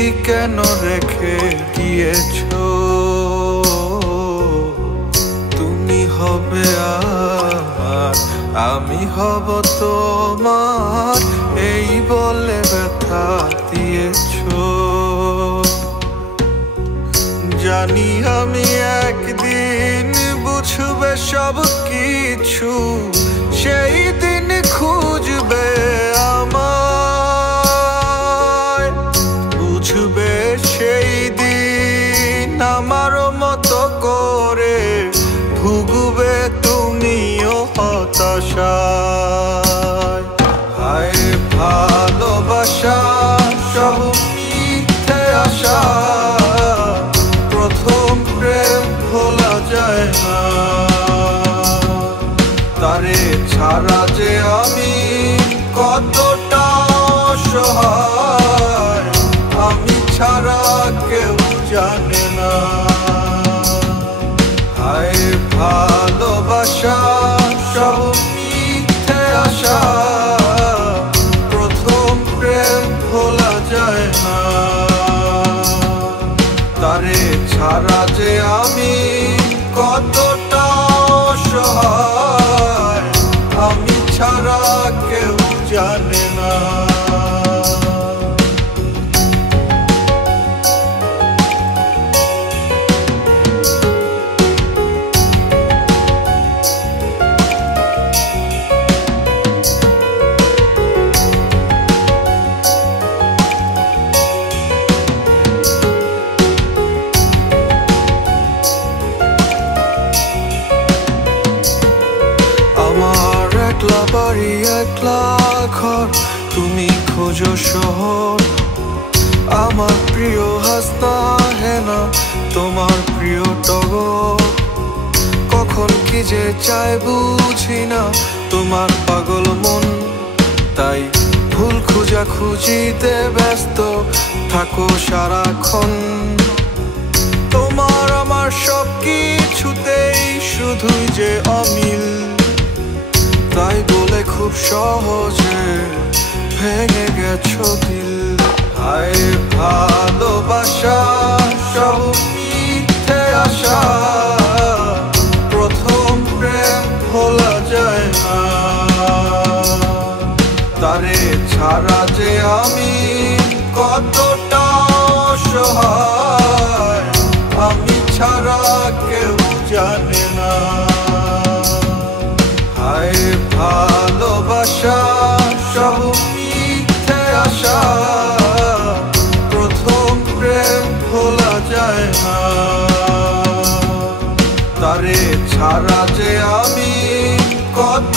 স্মৃতি কেন রেখে গিয়েছো? তুমি হবে আমার, আমি হব তোমার, এই বলে ব্যথা দিয়েছো। জানি আমি একদিন বুঝবে সব কিছু, সেই দিন খুঁজবে আমায়, বুঝবে সেই দিন আমার মতো করে, ভুগবে তুমিও হতাশায়। হায় ভালোবাসা সব মিথ্যে আশা, প্রথম প্রেম ভোলা যায় না। তারে ছাড়া যে আমি কতটা অসহায়, আমি ছাড়া কেউ জানে না। হায় ভালোবাসা সব মিথ্যে আশা, প্রথম প্রেম ভোলা যায় না। তারে ছাড়া যে আমি কতটা অসহায়, আমি ছাড়া কেউ জানে না। একলা বাড়ি একলা ঘর, তুমি খোঁজো শহর। আমার প্রিয় হাসনা হেনা, তোমার প্রিয় টগর। কখন কি যে চাই বুঝি না তোমার পাগল মন, তাই ভুল খুঁজা খুঁজিতে ব্যস্ত থাকো সারাক্ষণ। তোমার আমার সব কিছুতেই শুধুই যে অমিল, তাই বলে খুব সহজে ভেঙে গেছো দিল। হায় ভালোবাসা সব মিথ্যে আশা, প্রথম প্রেম ভোলা যায় না। তারে ছাড়া যে আমি কতটা অসহায়, আমি ছাড়া কেউ জানে না। হায় ভালোবাসা সব মিথ্যে আশা, প্রথম প্রেম ভোলা যায় না। তারে ছাড়া যে আমি কত